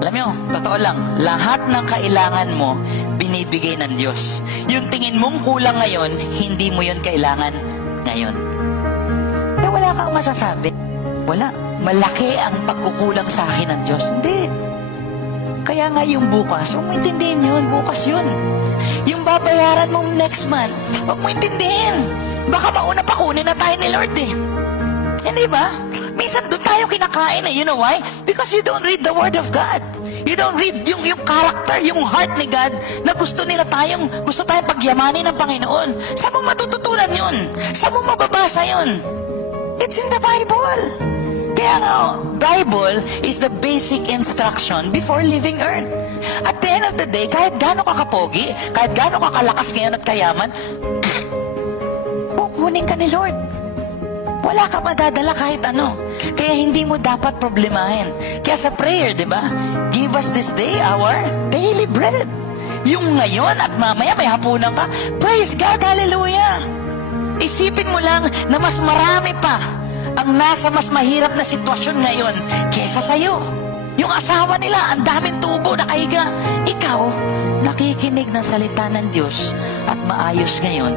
Alam nyo, totoo lang, lahat ng kailangan mo, binibigay ng Diyos. Yung tingin mong kulang ngayon, hindi mo yun kailangan ngayon. Eh, wala kang masasabi. Wala. Malaki ang pagkukulang sa akin ng Diyos. Hindi. Kaya nga yung bukas, huwag mo intindihin yun. Bukas yun. Yung babayaran mong next month, huwag mo intindihin. Baka mauna pa kunin na tayo ni Lord eh. Hindi ba? Minsan doon tayo kinakain eh. You know why? Because you don't read the Word of God. You don't read yung character, yung heart ni God na gusto tayong pagyamanin ng Panginoon. Saan mo matututunan yun? Saan mo mababasa yun? It's in the Bible. Kaya nga, Bible is the basic instruction before leaving earth. At the end of the day, kahit gaano ka kapogi, kahit gaano ka kalakas ngayon at kayaman, kukunin ka ni Lord. Wala ka madadala kahit ano. Kaya hindi mo dapat problemahin. Kaya sa prayer, di ba? Give us this day our daily bread. Yung ngayon at mamaya may hapunan ka, praise God, hallelujah. Isipin mo lang na mas marami pa ang nasa mas mahirap na sitwasyon ngayon kesa sa'yo. Yung asawa nila, ang daming tubo na kahiga. Ikaw, nakikinig ng salita ng Diyos at maayos ngayon.